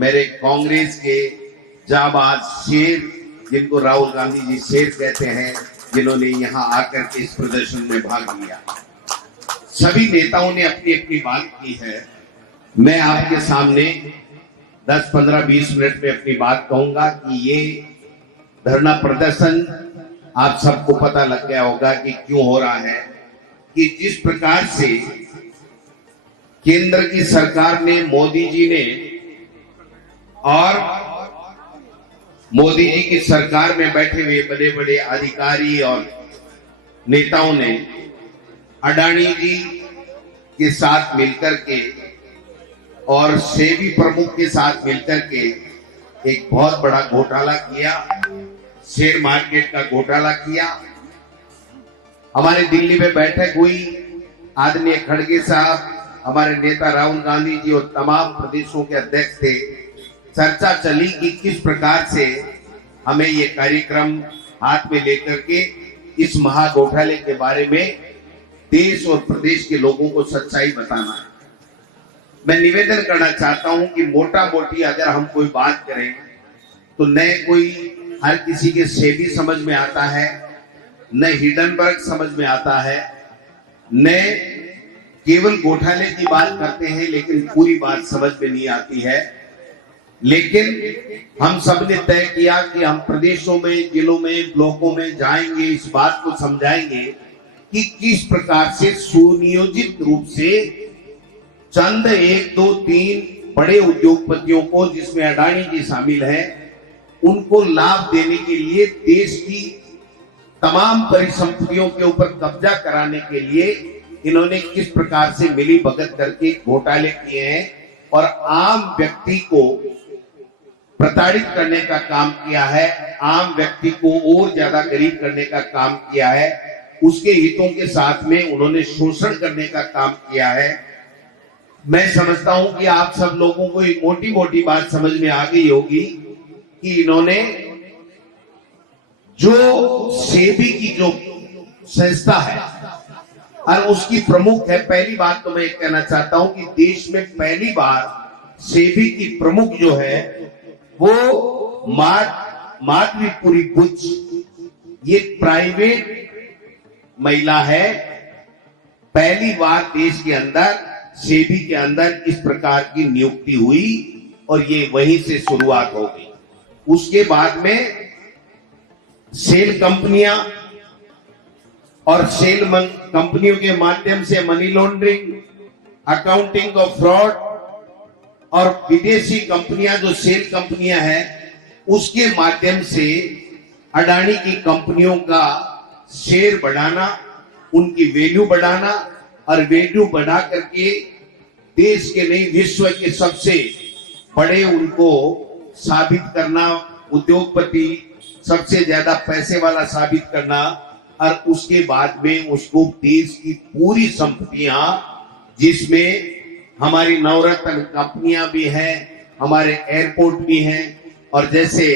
मेरे कांग्रेस के जाबाज शेर, जिनको राहुल गांधी जी शेर कहते हैं, जिन्होंने यहां आकर के इस प्रदर्शन में भाग लिया। सभी नेताओं ने अपनी अपनी बात की है। मैं आपके सामने 10, 15, 20 मिनट में अपनी बात कहूंगा कि ये धरना प्रदर्शन आप सबको पता लग गया होगा कि क्यों हो रहा है। कि जिस प्रकार से केंद्र की सरकार ने, मोदी जी ने और मोदी जी की सरकार में बैठे हुए बड़े बड़े अधिकारी और नेताओं ने अडानी जी के साथ मिलकर के और सेबी प्रमुख के साथ मिलकर के एक बहुत बड़ा घोटाला किया, शेयर मार्केट का घोटाला किया। हमारे दिल्ली में बैठक हुई, आदरणीय खड़गे साहब, हमारे नेता राहुल गांधी जी और तमाम प्रदेशों के अध्यक्ष थे। चर्चा चली कि किस प्रकार से हमें ये कार्यक्रम हाथ में लेकर के इस महा घोटाले के बारे में देश और प्रदेश के लोगों को सच्चाई बताना है। मैं निवेदन करना चाहता हूं कि मोटा मोटी अगर हम कोई बात करें तो न कोई हर किसी के सेबी समझ में आता है, न हिडनबर्ग समझ में आता है, न केवल घोटाले की बात करते हैं लेकिन पूरी बात समझ में नहीं आती है। लेकिन हम सब ने तय किया कि हम प्रदेशों में, जिलों में, ब्लॉकों में जाएंगे, इस बात को समझाएंगे कि किस प्रकार से सुनियोजित रूप से चंद 1, 2, 3 बड़े उद्योगपतियों को, जिसमें अडानी जी शामिल हैं, उनको लाभ देने के लिए देश की तमाम परिसंपत्तियों के ऊपर कब्जा कराने के लिए इन्होंने किस प्रकार से मिली भगत करके घोटाले किए हैं और आम व्यक्ति को प्रताड़ित करने का काम किया है, आम व्यक्ति को और ज्यादा गरीब करने का काम किया है, उसके हितों के साथ में उन्होंने शोषण करने का काम किया है। मैं समझता हूं कि आप सब लोगों को एक मोटी मोटी बात समझ में आ गई होगी कि इन्होंने जो सेबी की जो संस्था है और उसकी प्रमुख है, पहली बात तो मैं कहना चाहता हूं कि देश में पहली बार सेबी की प्रमुख जो है वो माधवीपुरी बुच, ये प्राइवेट महिला है। पहली बार देश के अंदर सेबी के अंदर इस प्रकार की नियुक्ति हुई और ये वहीं से शुरुआत हो गई। उसके बाद में सेल कंपनियां और सेल कंपनियों के माध्यम से money laundering, accounting of fraud और विदेशी कंपनियां जो सेल कंपनियां हैं, उसके माध्यम से अडानी की कंपनियों का शेयर बढ़ाना, उनकी वैल्यू बढ़ाना और वैल्यू बढ़ा करके देश के नहीं विश्व के सबसे बड़े उनको साबित करना, उद्योगपति सबसे ज्यादा पैसे वाला साबित करना और उसके बाद में उसको देश की पूरी संपत्तियां, जिसमें हमारी नवरत्न कंपनियां भी हैं, हमारे एयरपोर्ट भी हैं, और जैसे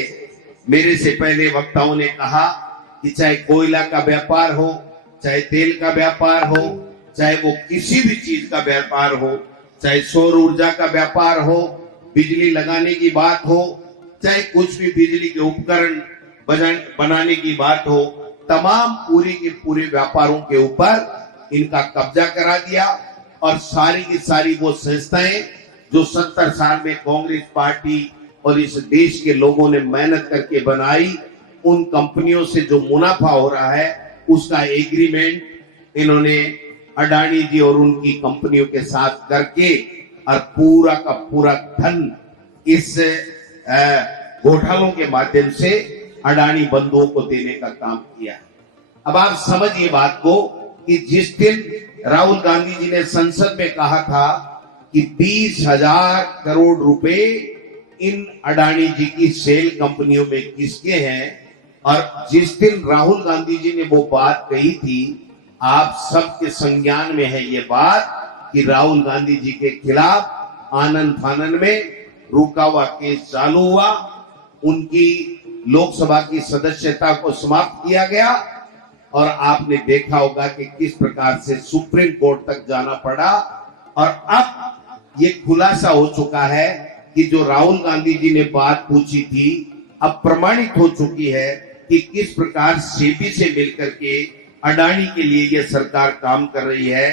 मेरे से पहले वक्ताओं ने कहा कि चाहे कोयला का व्यापार हो, चाहे तेल का व्यापार हो, चाहे वो किसी भी चीज का व्यापार हो, चाहे सौर ऊर्जा का व्यापार हो, बिजली लगाने की बात हो, चाहे कुछ भी बिजली के उपकरण बनाने की बात हो, तमाम पूरी के पूरे व्यापारों के ऊपर इनका कब्जा करा दिया। और सारी की सारी वो संस्थाएं जो 70 साल में कांग्रेस पार्टी और इस देश के लोगों ने मेहनत करके बनाई, उन कंपनियों से जो मुनाफा हो रहा है उसका एग्रीमेंट इन्होंने अडानी जी और उनकी कंपनियों के साथ करके और पूरा का पूरा धन इस घोटालों के माध्यम से अडानी बंधुओं को देने का काम किया। अब आप समझिए बात को कि जिस दिन राहुल गांधी जी ने संसद में कहा था कि 20,000 करोड़ रुपए इन अडानी जी की सेल कंपनियों में किसके हैं, और जिस दिन राहुल गांधी जी ने वो बात कही थी, आप सबके संज्ञान में है ये बात कि राहुल गांधी जी के खिलाफ आनन फानन में रुका हुआ केस चालू हुआ, उनकी लोकसभा की सदस्यता को समाप्त किया गया और आपने देखा होगा कि किस प्रकार से सुप्रीम कोर्ट तक जाना पड़ा। और अब ये खुलासा हो चुका है कि जो राहुल गांधी जी ने बात पूछी थी अब प्रमाणित हो चुकी है कि किस प्रकार सेबी से मिलकर के अडानी के लिए यह सरकार काम कर रही है।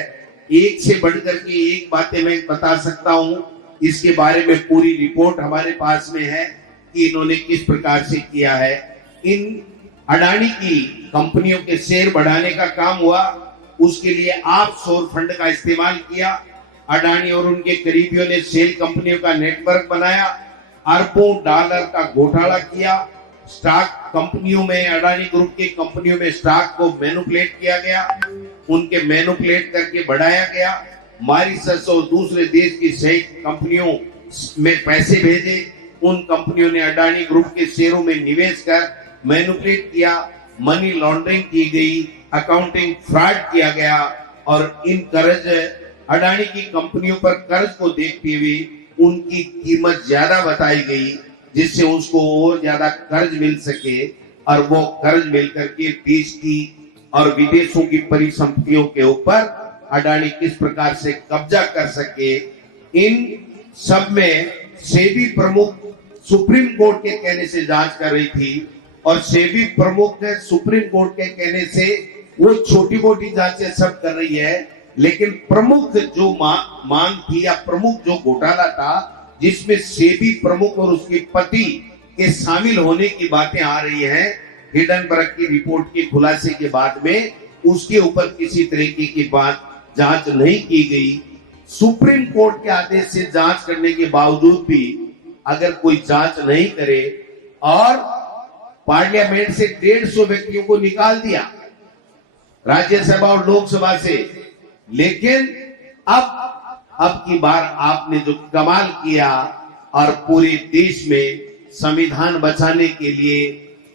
एक से बढ़कर के एक बातें मैं बता सकता हूं, इसके बारे में पूरी रिपोर्ट हमारे पास में है कि इन्होंने किस प्रकार से किया है। इन अडानी की कंपनियों के शेयर बढ़ाने का काम हुआ, उसके लिए आप सोर फंड का इस्तेमाल किया। अडानी और उनके करीबियों ने सेल कंपनियों का नेटवर्क बनाया, अरबों डॉलर का घोटाला किया। स्टॉक कंपनियों में, अडानी ग्रुप की कंपनियों में स्टॉक को मैनिपुलेट किया गया, उनके मैनिपुलेट करके बढ़ाया गया। मॉरिशस और दूसरे देश की सही कंपनियों में पैसे भेजे, उन कंपनियों ने अडानी ग्रुप के शेयरों में निवेश कर मैनिपुलेट किया, मनी लॉन्ड्रिंग की गई, अकाउंटिंग फ्रॉड किया गया और इन कर्ज अडानी की कंपनियों पर कर्ज को देखते हुए उनकी कीमत ज्यादा बताई गई, जिससे उसको और ज्यादा कर्ज मिल सके और वो कर्ज मिलकर के देश की और विदेशों की परिसंपत्तियों के ऊपर अडानी किस प्रकार से कब्जा कर सके। इन सब में सेबी प्रमुख सुप्रीम कोर्ट के कहने से जांच कर रही थी और सेबी प्रमुख ने सुप्रीम कोर्ट के कहने से वो छोटी मोटी जांचें सब कर रही है, लेकिन प्रमुख जो मांग थी या प्रमुख जो घोटाला था जिसमें सेबी प्रमुख और उसके पति के शामिल होने की बातें आ रही हैं, हिडनबर्ग की रिपोर्ट के खुलासे के बाद में उसके ऊपर किसी तरीके की बात जांच नहीं की गई। सुप्रीम कोर्ट के आदेश से जांच करने के बावजूद भी अगर कोई जांच नहीं करे और पार्लियामेंट से 150 व्यक्तियों को निकाल दिया, राज्यसभा और लोकसभा से, लेकिन अब की बार आपने जो कमाल किया और पूरे देश में संविधान बचाने के लिए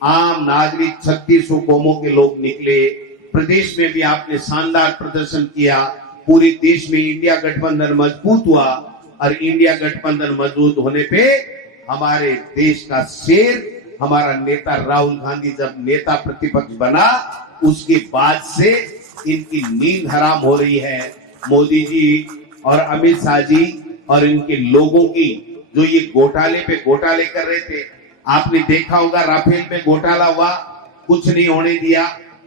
आम नागरिक 3600 कौमों के लोग निकले, प्रदेश में भी आपने शानदार प्रदर्शन किया, पूरे देश में इंडिया गठबंधन मजबूत हुआ और इंडिया गठबंधन मजबूत होने पे हमारे देश का शेर हमारा नेता राहुल गांधी जब नेता प्रतिपक्ष बना, उसके बाद से इनकी नींद हराम हो रही है। मोदी जी और अमित शाह जी और इनके लोगों की जो ये घोटाले पे घोटाले कर रहे थे, आपने देखा होगा राफेल में घोटाला हुआ, कुछ नहीं होने दिया,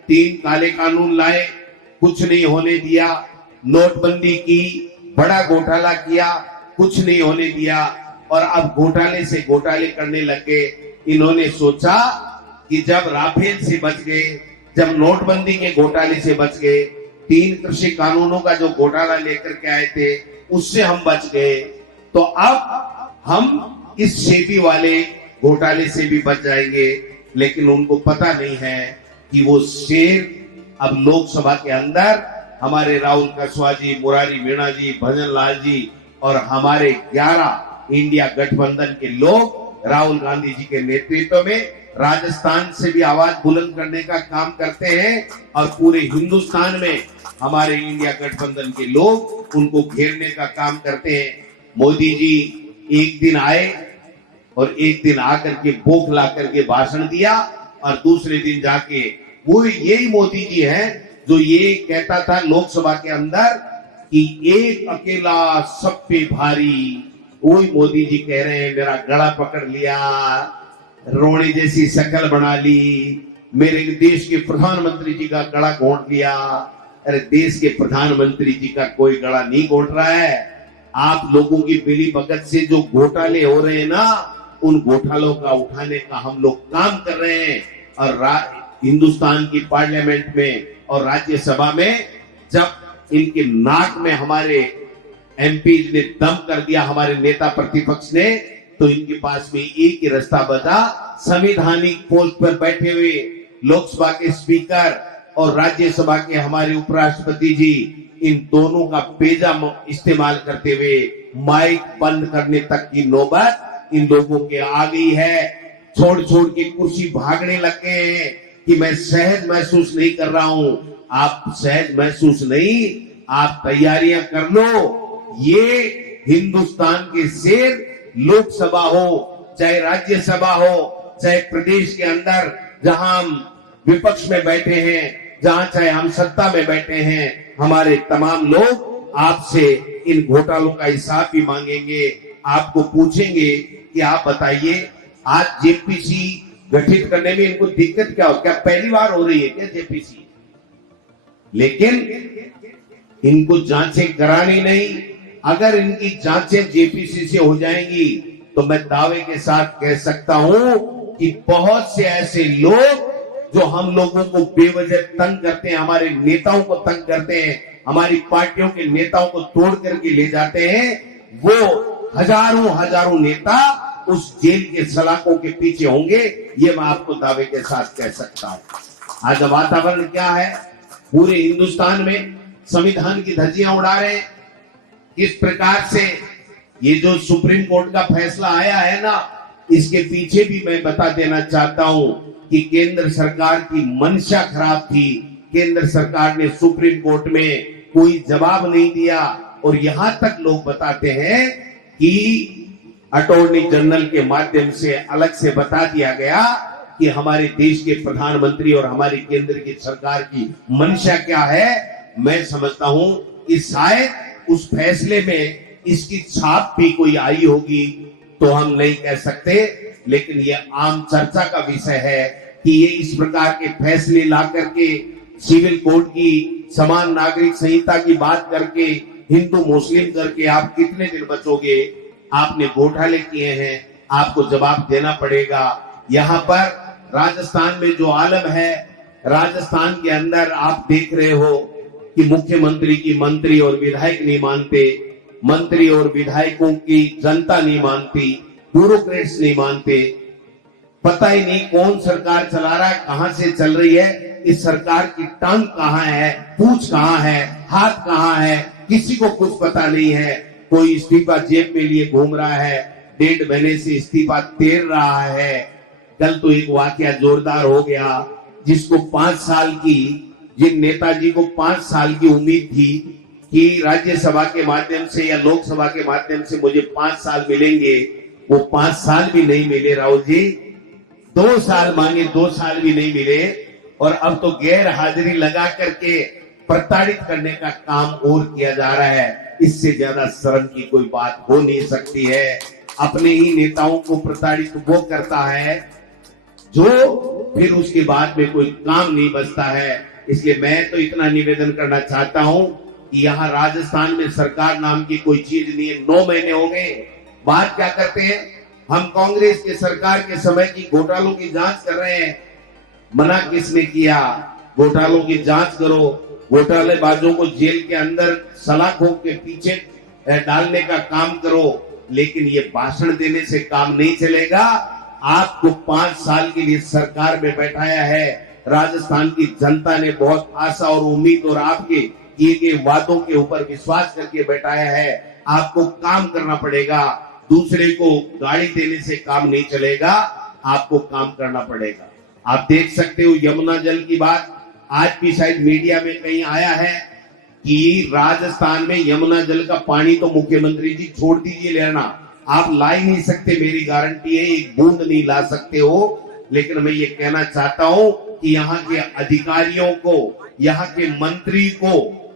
3 काले कानून लाए, कुछ नहीं होने दिया, नोटबंदी की, बड़ा घोटाला किया, कुछ नहीं होने दिया और अब घोटाले से घोटाले करने लगे। इन्होंने सोचा कि जब राफेल से बच गए, जब नोटबंदी के घोटाले से बच गए, 3 कृषि कानूनों का जो घोटाला लेकर के आए थे उससे हम बच गए, तो अब हम इस सेबी वाले घोटाले से भी बच जाएंगे। लेकिन उनको पता नहीं है कि वो शेर अब लोकसभा के अंदर हमारे राहुल कसवा जी, मुरारी मीणा जी, भजन लाल जी और हमारे 11 इंडिया गठबंधन के लोग राहुल गांधी जी के नेतृत्व में राजस्थान से भी आवाज बुलंद करने का काम करते हैं और पूरे हिंदुस्तान में हमारे इंडिया गठबंधन के लोग उनको घेरने का काम करते हैं। मोदी जी एक दिन आए और एक दिन आकर के बोख ला करके भाषण दिया और दूसरे दिन जाके वो यही मोदी जी हैं जो ये कहता था लोकसभा के अंदर कि एक अकेला सब पे भारी। वही मोदी जी कह रहे हैं मेरा गला पकड़ लिया, रोने जैसी शक्ल बना ली, मेरे देश के प्रधानमंत्री जी का गला घोंट लिया। अरे देश के प्रधानमंत्री जी का कोई गला नहीं घोंट रहा है, आप लोगों की मिली भगत से जो घोटाले हो रहे हैं ना, उन घोटालों का उठाने का हम लोग काम कर रहे हैं। और हिंदुस्तान की पार्लियामेंट में और राज्यसभा में जब इनके नाक में हमारे एमपी ने दम कर दिया, हमारे नेता प्रतिपक्ष ने, तो इनके पास में एक ही रास्ता बचा, संवैधानिक पोस्ट पर बैठे हुए लोकसभा के स्पीकर और राज्यसभा के हमारे उपराष्ट्रपति जी, इन दोनों का बेजा इस्तेमाल करते हुए माइक बंद करने तक की नौबत इन लोगों के आ गई है। छोड़ छोड़ के कुर्सी भागने लग गए हैं कि मैं सहज महसूस नहीं कर रहा हूं। आप सहज महसूस नहीं, आप तैयारियां कर लो। ये हिंदुस्तान के शेर लोकसभा हो चाहे राज्यसभा हो चाहे प्रदेश के अंदर जहां हम विपक्ष में बैठे हैं, जहां चाहे हम सत्ता में बैठे हैं, हमारे तमाम लोग आपसे इन घोटालों का हिसाब भी मांगेंगे। आपको पूछेंगे कि आप बताइए आज जेपीसी गठित करने में इनको दिक्कत क्या हो, क्या पहली बार हो रही है क्या जेपीसी? लेकिन इनको जांचें करानी नहीं। अगर इनकी जांचें जेपीसी से हो जाएंगी तो मैं दावे के साथ कह सकता हूं कि बहुत से ऐसे लोग जो हम लोगों को बेवजह तंग करते हैं, हमारे नेताओं को तंग करते हैं, हमारी पार्टियों के नेताओं को तोड़ करके ले जाते हैं, वो हजारों नेता उस जेल के सलाखों के पीछे होंगे, ये मैं आपको दावे के साथ कह सकता हूं। आज वातावरण क्या है, पूरे हिंदुस्तान में संविधान की धज्जियां उड़ा रहे हैं। किस प्रकार से ये जो सुप्रीम कोर्ट का फैसला आया है ना, इसके पीछे भी मैं बता देना चाहता हूं कि केंद्र सरकार की मंशा खराब थी। केंद्र सरकार ने सुप्रीम कोर्ट में कोई जवाब नहीं दिया और यहां तक लोग बताते हैं कि अटॉर्नी जनरल के माध्यम से अलग से बता दिया गया कि हमारे देश के प्रधानमंत्री और हमारी केंद्र की सरकार की मंशा क्या है। मैं समझता हूं कि शायद उस फैसले में इसकी छाप भी कोई आई होगी, तो हम नहीं कह सकते, लेकिन यह आम चर्चा का विषय है कि ये इस प्रकार के फैसले ला करके सिविल कोड की, समान नागरिक संहिता की बात करके, हिंदू मुस्लिम करके आप कितने दिन बचोगे? आपने घोटाले किए हैं, आपको जवाब देना पड़ेगा। यहाँ पर राजस्थान में जो आलम है, राजस्थान के अंदर आप देख रहे हो कि मुख्यमंत्री की मंत्री और विधायक नहीं मानते, मंत्री और विधायकों की जनता नहीं मानती, ब्यूरोक्रेट्स नहीं मानते। पता ही नहीं कौन सरकार चला रहा है, कहां से चल रही है, इस सरकार की टांग कहां है, पूंछ कहां है, हाथ कहां है, किसी को कुछ पता नहीं है। कोई इस्तीफा जेब में लिए घूम रहा है, 1.5 महीने से इस्तीफा तेर रहा है। कल तो एक वाकया जोरदार हो गया, जिसको 5 साल की, जिन नेताजी को 5 साल की उम्मीद थी कि राज्यसभा के माध्यम से या लोकसभा के माध्यम से मुझे 5 साल मिलेंगे, वो 5 साल भी नहीं मिले राहुल जी। 2 साल मांगे, 2 साल भी नहीं मिले, और अब तो गैर हाजिरी लगा करके प्रताड़ित करने का काम और किया जा रहा है। इससे ज्यादा शर्म की कोई बात हो नहीं सकती है। अपने ही नेताओं को प्रताड़ित वो करता है जो फिर उसके बाद में कोई काम नहीं बचता है। इसलिए मैं तो इतना निवेदन करना चाहता हूं कि यहाँ राजस्थान में सरकार नाम की कोई चीज नहीं है। 9 महीने हो गए, बात क्या करते हैं? हम कांग्रेस के सरकार के समय की घोटालों की जांच कर रहे हैं। मना किसने किया? घोटालों की जांच करो, घोटालेबाजों को जेल के अंदर सलाखों के पीछे डालने का काम करो। लेकिन ये भाषण देने से काम नहीं चलेगा। आपको 5 साल के लिए सरकार में बैठाया है। राजस्थान की जनता ने बहुत आशा और उम्मीद और आपके किए गए वादों के ऊपर विश्वास करके बैठाया है। आपको काम करना पड़ेगा। दूसरे को गाड़ी देने से काम नहीं चलेगा, आपको काम करना पड़ेगा। आप देख सकते हो यमुना जल की बात आज भी शायद मीडिया में कहीं आया है कि राजस्थान में यमुना जल का पानी तो मुख्यमंत्री जी छोड़ दीजिए लेना, आप ला ही नहीं सकते, मेरी गारंटी है, एक बूंद नहीं ला सकते हो। लेकिन मैं ये कहना चाहता हूं कि यहाँ के अधिकारियों को, यहाँ के मंत्री को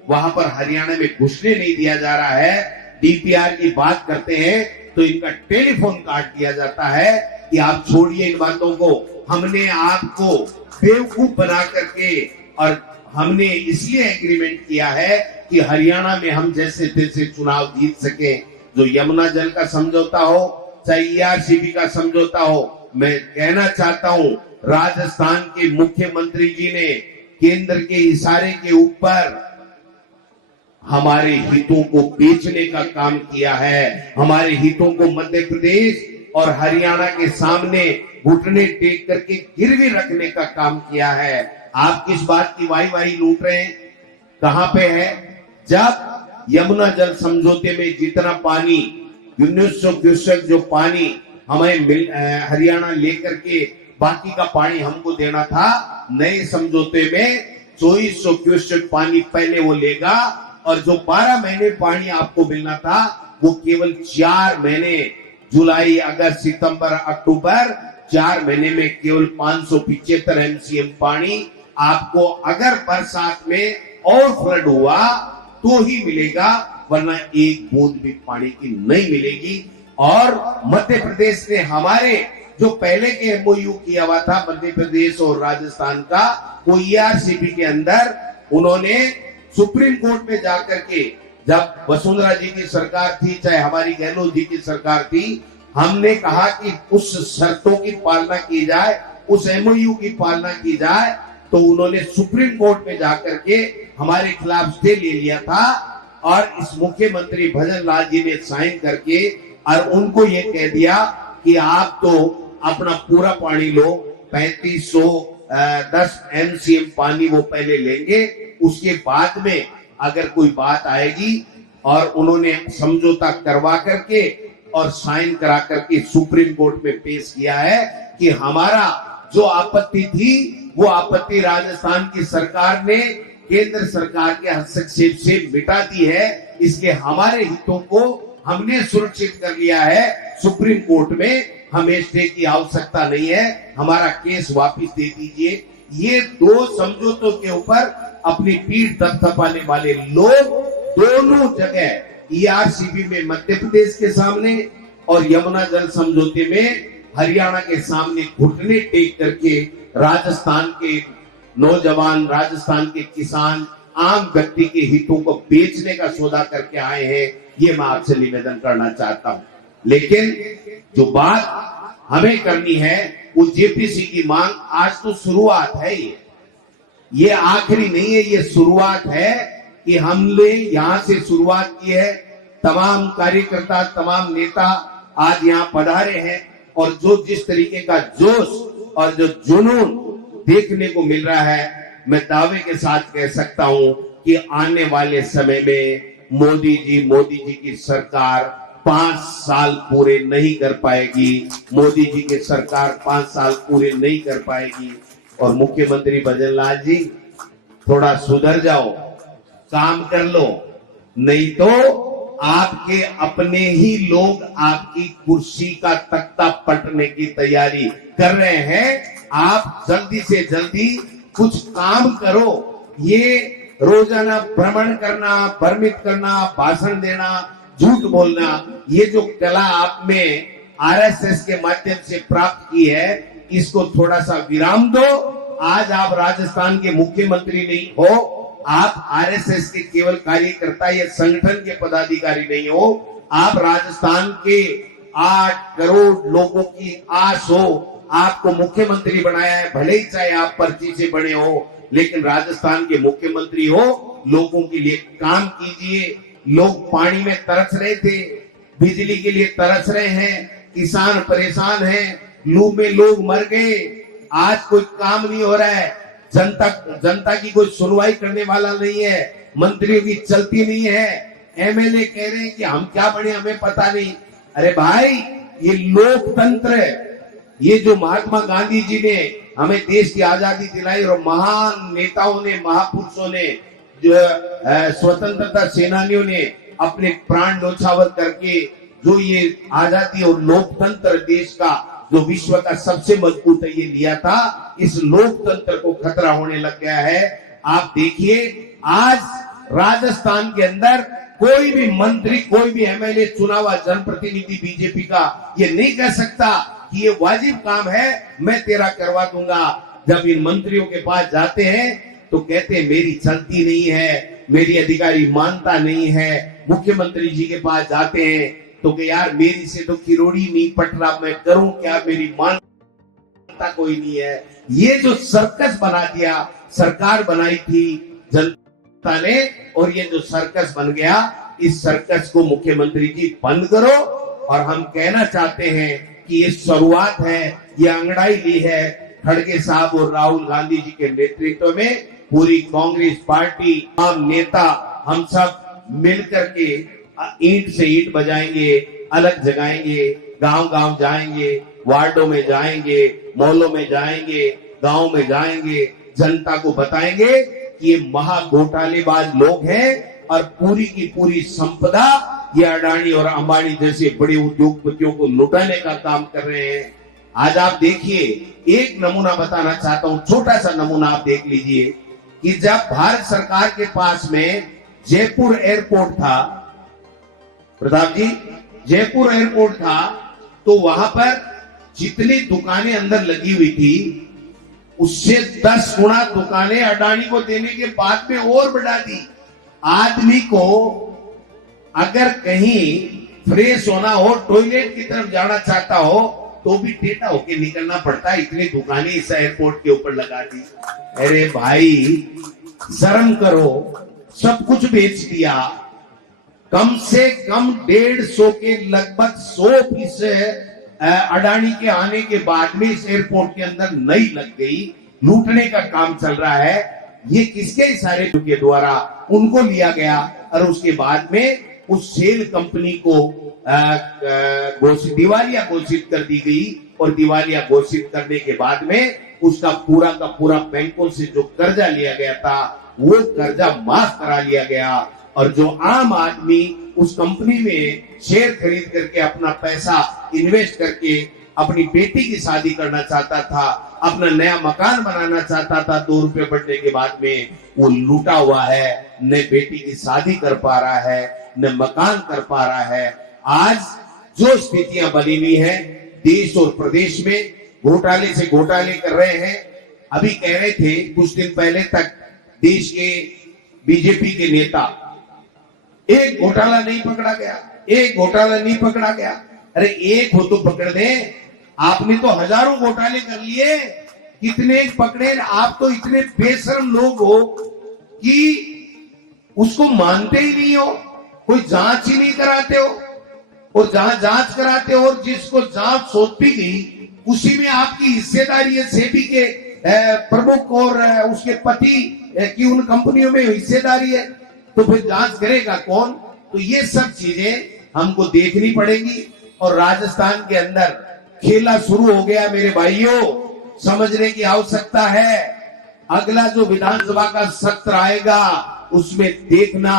वहां पर हरियाणा में घुसने नहीं दिया जा रहा है। डीपीआर की बात करते हैं तो इनका टेलीफोन काट दिया जाता है कि आप छोड़िए इन बातों को। हमने आपको बेवकूफ बना करके, और हमने इसलिए एग्रीमेंट किया है कि हरियाणा में हम जैसे तैसे चुनाव जीत सके। जो यमुना जल का समझौता हो, चाहे ईआरसीबी का समझौता हो, मैं कहना चाहता हूं राजस्थान के मुख्यमंत्री जी ने केंद्र के इशारे के ऊपर हमारे हितों को बेचने का काम किया है। हमारे हितों को मध्य प्रदेश और हरियाणा के सामने घुटने टेक करके गिरवी रखने का काम किया है। आप किस बात की वाही लूट रहे हैं? कहां पे है? जब यमुना जल समझौते में जितना पानी 1900 क्यूसेक जो पानी हमें हरियाणा लेकर के बाकी का पानी हमको देना था, नए समझौते में 2400 क्यूसेक पानी पहले वो लेगा, और जो 12 महीने पानी आपको मिलना था वो केवल 4 महीने, जुलाई, अगस्त, सितंबर, अक्टूबर, 4 महीने में केवल 575 एमसीएम पानी आपको अगर बरसात में और फ्लड हुआ तो ही मिलेगा, वरना एक बूंद भी पानी की नहीं मिलेगी। और मध्य प्रदेश ने हमारे जो पहले के एमओयू किया हुआ था मध्य प्रदेश और राजस्थान का, वो ईआरसीपी के अंदर उन्होंने सुप्रीम कोर्ट में जाकर के, जब वसुंधरा जी की सरकार थी चाहे हमारी गहलोत जी की सरकार थी, हमने कहा कि उस शर्तों की पालना की जाए, उस एमओयू की पालना की जाए, तो उन्होंने सुप्रीम कोर्ट में जाकर के हमारे खिलाफ स्टे ले लिया था और इस मुख्यमंत्री भजन लाल जी ने साइन करके और उनको ये कह दिया कि आप तो अपना पूरा पानी लो, 3510 एमसीएम पानी वो पहले लेंगे, उसके बाद में अगर कोई बात आएगी, और उन्होंने समझौता करवा करके और साइन करा करके सुप्रीम कोर्ट में पेश किया है कि हमारा जो आपत्ति थी वो आपत्ति राजस्थान की सरकार ने केंद्र सरकार के हस्तक्षेप से मिटा दी है, इसलिए हमारे हितों को हमने सुरक्षित कर लिया है सुप्रीम कोर्ट में, हमें स्टे की आवश्यकता नहीं है, हमारा केस वापस दे दीजिए। ये दो समझौतों के ऊपर अपनी पीठ थपथपाने वाले लोग दोनों जगह, ईआरसीपी में मध्य प्रदेश के सामने और यमुना जल समझौते में हरियाणा के सामने घुटने टेक करके राजस्थान के नौजवान, राजस्थान के किसान, आम व्यक्ति के हितों को बेचने का सौदा करके आए हैं। ये मैं आपसे निवेदन करना चाहता हूं। लेकिन जो बात हमें करनी है वो जेपीसी की मांग आज तो शुरुआत है, ये आखिरी नहीं है, ये शुरुआत है कि हमने यहां से शुरुआत की है। तमाम कार्यकर्ता, तमाम नेता आज यहां पधारे हैं और जो जिस तरीके का जोश और जो जुनून देखने को मिल रहा है, मैं दावे के साथ कह सकता हूं कि आने वाले समय में मोदी जी की सरकार 5 साल पूरे नहीं कर पाएगी, मोदी जी की सरकार 5 साल पूरे नहीं कर पाएगी। और मुख्यमंत्री भजन लाल जी थोड़ा सुधर जाओ, काम कर लो, नहीं तो आपके अपने ही लोग आपकी कुर्सी का तख्ता पलटने की तैयारी कर रहे हैं। आप जल्दी से जल्दी कुछ काम करो। ये रोजाना भ्रमण करना, भ्रमित करना, भाषण देना, झूठ बोलना, ये जो कला आप में आरएसएस के माध्यम से प्राप्त की है, इसको थोड़ा सा विराम दो। आज आप राजस्थान के मुख्यमंत्री नहीं हो, आप आरएसएस के केवल कार्यकर्ता या संगठन के पदाधिकारी नहीं हो, आप राजस्थान के 8 करोड़ लोगों की आस हो। आपको मुख्यमंत्री बनाया है, भले ही चाहे आप पर्ची से बने हो, लेकिन राजस्थान के मुख्यमंत्री हो, लोगों के लिए काम कीजिए। लोग पानी में तरस रहे थे, बिजली के लिए तरस रहे हैं, किसान परेशान हैं, लू में लोग मर गए, आज कोई काम नहीं हो रहा है, जनता की कोई सुनवाई करने वाला नहीं है, मंत्रियों की चलती नहीं है, एमएलए कह रहे हैं कि हम क्या बने हमें पता नहीं। अरे भाई, ये लोकतंत्र है। ये जो महात्मा गांधी जी ने हमें देश की आजादी दिलाई और महान नेताओं ने, महापुरुषों ने, जो स्वतंत्रता सेनानियों ने अपने प्राण न्योछावर करके जो ये आजादी और लोकतंत्र देश का जो विश्व का सबसे मजबूत है ये लिया था, इस लोकतंत्र को खतरा होने लग गया है। आप देखिए, आज राजस्थान के अंदर कोई भी मंत्री, कोई भी एमएलए, चुना हुआ जनप्रतिनिधि बीजेपी का ये नहीं कह सकता कि ये वाजिब काम है, मैं तेरा करवा दूंगा। जब इन मंत्रियों के पास जाते हैं तो कहते हैं मेरी चलती नहीं है, मेरी अधिकारी मानता नहीं है। मुख्यमंत्री जी के पास जाते हैं तो कि यार मेरी से तो किरोड़ी नहीं पट रहा, मैं करूं क्या, मेरी मानता कोई नहीं है। ये जो सर्कस बना दिया, सरकार बनाई थी जनता ने, और ये जो सर्कस बन गया, इस सर्कस को मुख्यमंत्री जी बंद करो। और हम कहना चाहते हैं कि ये शुरुआत है, ये अंगड़ाई ली है खड़गे साहब और राहुल गांधी जी के नेतृत्व में। पूरी कांग्रेस पार्टी, आम नेता, हम सब मिलकर के ईंट से ईंट बजाएंगे, अलग जगाएंगे, गांव गांव जाएंगे, वार्डों में जाएंगे, मोहल्लों में जाएंगे, गांव में जाएंगे, जनता को बताएंगे कि ये महाघोटालेबाज लोग हैं और पूरी की पूरी संपदा ये अडानी और अंबानी जैसे बड़े उद्योगपतियों को लुटाने का काम कर रहे हैं। आज आप देखिए, एक नमूना बताना चाहता हूं, छोटा सा नमूना आप देख लीजिए कि जब भारत सरकार के पास में जयपुर एयरपोर्ट था, प्रताप जी, जयपुर एयरपोर्ट था तो वहां पर जितनी दुकानें अंदर लगी हुई थी उससे 10 गुना दुकानें अडानी को देने के बाद में और बढ़ा दी। आदमी को अगर कहीं फ्रेश होना हो, टॉयलेट की तरफ जाना चाहता हो तो भी टेढ़ा होके निकलना पड़ता है, इतनी दुकानें इस एयरपोर्ट के ऊपर लगा दी। अरे भाई शर्म करो, सब कुछ बेच दिया। कम से कम 150 के लगभग 100 अडानी के आने के बाद में इस एयरपोर्ट के अंदर नई लग गई, लूटने का काम चल रहा है। ये किसके इशारे के द्वारा उनको लिया गया और उसके बाद में उस सेल कंपनी को दिवालिया घोषित कर दी गई और दिवालिया घोषित करने के बाद में उसका पूरा का पूरा बैंकों से जो कर्जा लिया गया था वो कर्जा माफ करा लिया गया और जो आम आदमी उस कंपनी में शेयर खरीद करके अपना पैसा इन्वेस्ट करके अपनी बेटी की शादी करना चाहता था, अपना नया मकान बनाना चाहता था, 2 रुपए बढ़ने के बाद में वो लूटा हुआ है, न बेटी की शादी कर पा रहा है, न मकान कर पा रहा है। आज जो स्थितियां बनी हुई है देश और प्रदेश में, घोटाले से घोटाले कर रहे हैं। अभी कह रहे थे कुछ दिन पहले तक देश के बीजेपी के नेता, एक घोटाला नहीं पकड़ा गया, एक घोटाला नहीं पकड़ा गया। अरे एक हो तो पकड़ दे, आपने तो हजारों घोटाले कर लिए, कितने पकड़े। आप तो इतने बेशर्म लोग हो कि उसको मानते ही नहीं हो, कोई जांच ही नहीं कराते हो, और जहां जांच कराते हो और जिसको जांच सौंपी गई उसी में आपकी हिस्सेदारी है। सेबी के प्रमुख और उसके पति की उन कंपनियों में हिस्सेदारी है, तो फिर जांच करेगा कौन? तो ये सब चीजें हमको देखनी पड़ेगी। और राजस्थान के अंदर खेला शुरू हो गया मेरे भाइयों, समझने की आवश्यकता है। अगला जो विधानसभा का सत्र आएगा उसमें देखना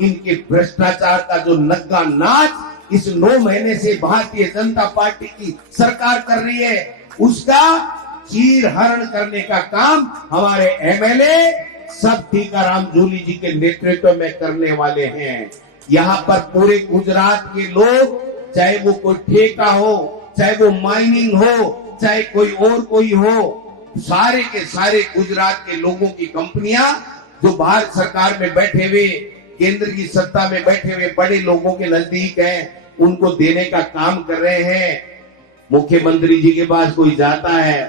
इनके भ्रष्टाचार का जो नग्गा नाच इस 9 महीने से भारतीय जनता पार्टी की सरकार कर रही है, उसका चीरहरण करने का काम हमारे एमएलए सब टीकाराम जूली जी के नेतृत्व में करने वाले हैं। यहाँ पर पूरे गुजरात के लोग, चाहे वो कोई ठेका हो, चाहे वो माइनिंग हो, चाहे कोई और कोई हो, सारे के सारे गुजरात के लोगों की कंपनियां जो भारत सरकार में बैठे हुए, केंद्र की सत्ता में बैठे हुए बड़े लोगों के नजदीक हैं, उनको देने का काम कर रहे हैं। मुख्यमंत्री जी के पास कोई जाता है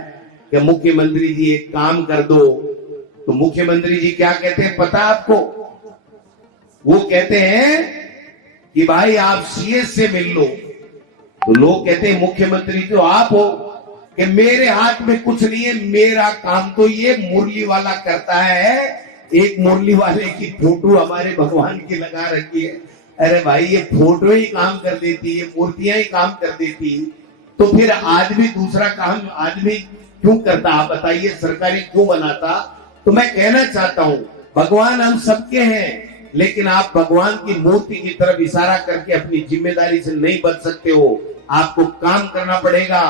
कि मुख्यमंत्री जी एक काम कर दो, तो मुख्यमंत्री जी क्या कहते हैं पता आपको? वो कहते हैं कि भाई आप सीएस से मिल लो। तो लोग कहते हैं मुख्यमंत्री तो आप हो, कि मेरे हाथ में कुछ नहीं है, मेरा काम तो ये मुरली वाला करता है। एक मुरली वाले की फोटो हमारे भगवान की लगा रखी है। अरे भाई ये फोटो ही काम कर देती है, मूर्तियां ही काम कर देती, तो फिर आदमी दूसरा काम आदमी क्यों करता? आप बताइए, सरकारी क्यों बनाता? तो मैं कहना चाहता हूं भगवान हम सबके हैं, लेकिन आप भगवान की मूर्ति की तरफ इशारा करके अपनी जिम्मेदारी से नहीं बच सकते हो। आपको काम करना पड़ेगा,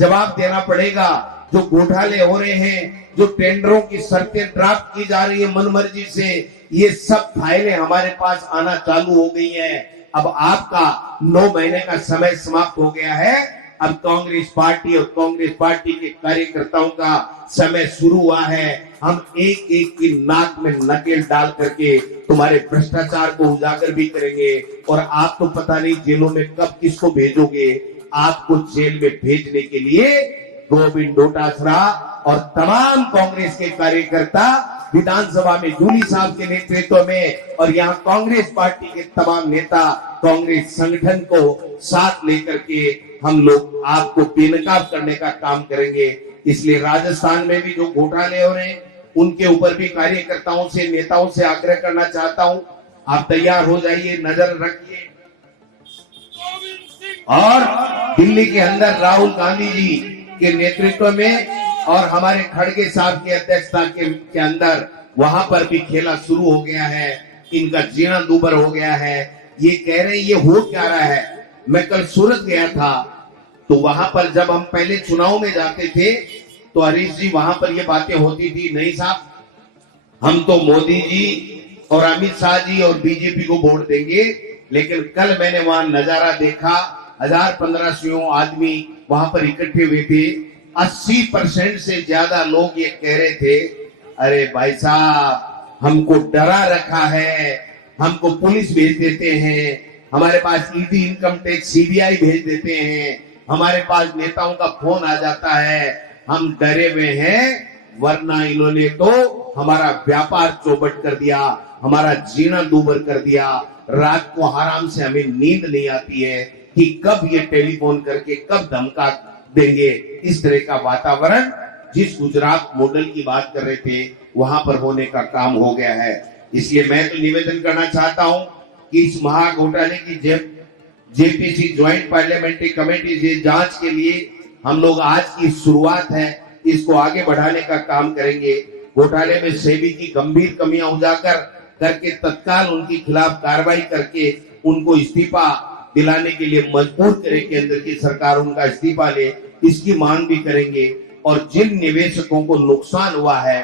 जवाब देना पड़ेगा। जो घोटाले हो रहे हैं, जो टेंडरों की शर्तें ड्राफ्ट की जा रही है मनमर्जी से, ये सब फाइलें हमारे पास आना चालू हो गई हैं। अब आपका 9 महीने का समय समाप्त हो गया है। अब कांग्रेस पार्टी और कांग्रेस पार्टी के कार्यकर्ताओं का समय शुरू हुआ है। हम एक एक की नाक में नकेल डाल करके तुम्हारे भ्रष्टाचार को उजागर भी करेंगे। और आप तो पता नहीं जेलों में कब किसको भेजोगे। आपको जेल में भेजने के लिए गोविंद डोटासरा और तमाम कांग्रेस के कार्यकर्ता विधानसभा में जूली साहब के नेतृत्व में, और यहाँ कांग्रेस पार्टी के तमाम नेता कांग्रेस संगठन को साथ लेकर के हम लोग आपको बेनकाब करने का काम करेंगे। इसलिए राजस्थान में भी जो घोटाले हो रहे हैं उनके ऊपर भी कार्यकर्ताओं से, नेताओं से आग्रह करना चाहता हूं, आप तैयार हो जाइए, नजर रखिए। और दिल्ली के अंदर राहुल गांधी जी के नेतृत्व में और हमारे खड़गे साहब की अध्यक्षता के अंदर वहां पर भी खेला शुरू हो गया है। इनका जीना दूबर हो गया है। ये कह रहे हैं ये हो क्या रहा है। मैं कल सूरत गया था, तो वहां पर जब हम पहले चुनाव में जाते थे तो हरीश जी वहां पर ये बातें होती थी, नहीं साहब हम तो मोदी जी और अमित शाह जी और बीजेपी को वोट देंगे, लेकिन कल मैंने वहां नजारा देखा, 1000-1500 आदमी वहां पर इकट्ठे हुए थे। 80% से ज्यादा लोग ये कह रहे थे, अरे भाई साहब हमको डरा रखा है, हमको पुलिस भेज देते हैं, हमारे पास ईडी, इनकम टैक्स, सीबीआई भेज देते हैं, हमारे पास नेताओं का फोन आ जाता है, हम डरे हुए हैं, वरना इन्होंने तो हमारा व्यापार चौपट कर दिया, हमारा जीना दूभर कर दिया। रात को आराम से हमें नींद नहीं आती है कि कब ये टेलीफोन करके कब धमका देंगे। इस तरह का वातावरण जिस गुजरात मॉडल की बात कर रहे थे वहां पर होने का काम हो गया है। इसलिए मैं तो निवेदन करना चाहता हूं कि इस महाघोटाले की जेपीसी ज्वाइंट पार्लियामेंट्री कमेटी से जांच के लिए हम लोग आज की शुरुआत है, इसको आगे बढ़ाने का काम करेंगे। घोटाले में सेबी की गंभीर कमियां उजागर करके तत्काल उनके खिलाफ कार्रवाई करके उनको इस्तीफा दिलाने के लिए मजबूर करें, केंद्र की सरकार उनका इस्तीफा ले, इसकी मांग भी करेंगे। और जिन निवेशकों को नुकसान हुआ है